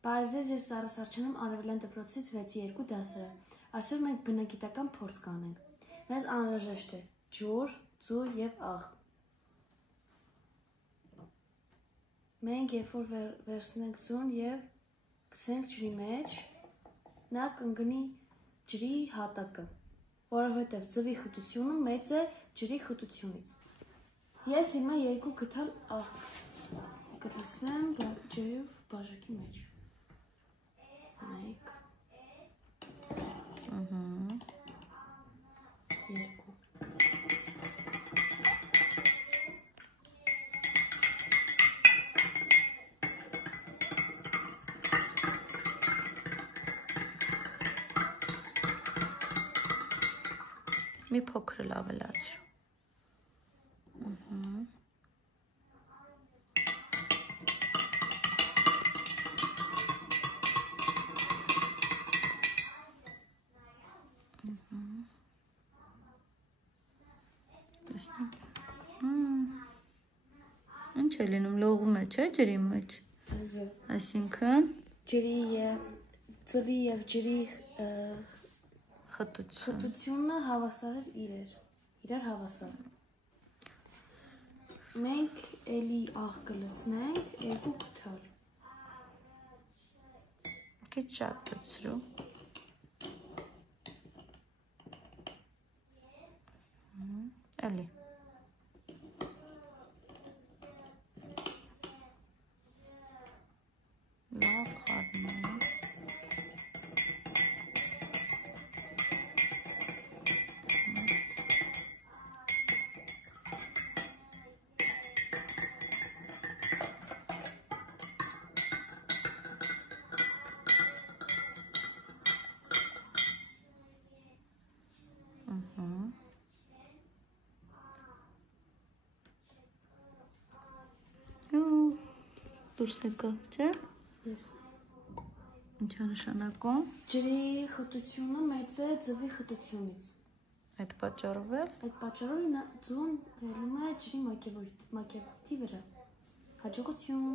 Բարև ձեզ, ես Սարա Սարչյան եմ Արևելյան դպրոցից 6-2 դասարան։ Այսօր մենք բնագիտական փորձ կանենք։ Մեզ անհրաժեշտ է ջուր, ձու եւ աղ։ Մենք երբ որ վերցնենք ձուն եւ գցենք ջրի մեջ, նա կընկնի ջրի հատակը, որովհետեւ ձվի խտությունը մեծ է ջրի խտությունից։ Ես հիմա երկու գտալ աղ կլցնեմ ջրով բաժակի մեջ։ Մեկ, երկու։ Մի փոքր էլ ավելացրու։ Ինչ է լինում լողում է, չէ՞ ջրի մեջ։ Այսինքն ջրի եւ ձվի եւ ջրի խտությունը հավասար է իրար հավասար։ Մենք էլի աղ կլցնենք երկու գտալ։ Քիչ շատ լցրու։ Էլի։ Լավ խառնեմ։ Դուրս եկա, չէ՞։ Ես։ Ինչ է նշանակում։ Ջրի խտությունը մեծ է ձվի խտությունից։ Այդ պատճառով էլ։ Այդ պատճառով ձուն ելնում է ջրի մակերևույթի վրա։ Հաջողություն։